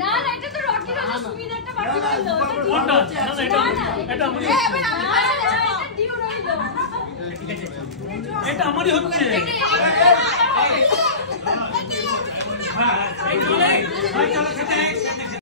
না না এটা তো রকি রাজা সুবিধাটা বাকি রইল এটা আমারই এটা ডিউ রইল এটা আমারই হচ্ছে হ্যাঁ এই চলে ভাই চলো খেতে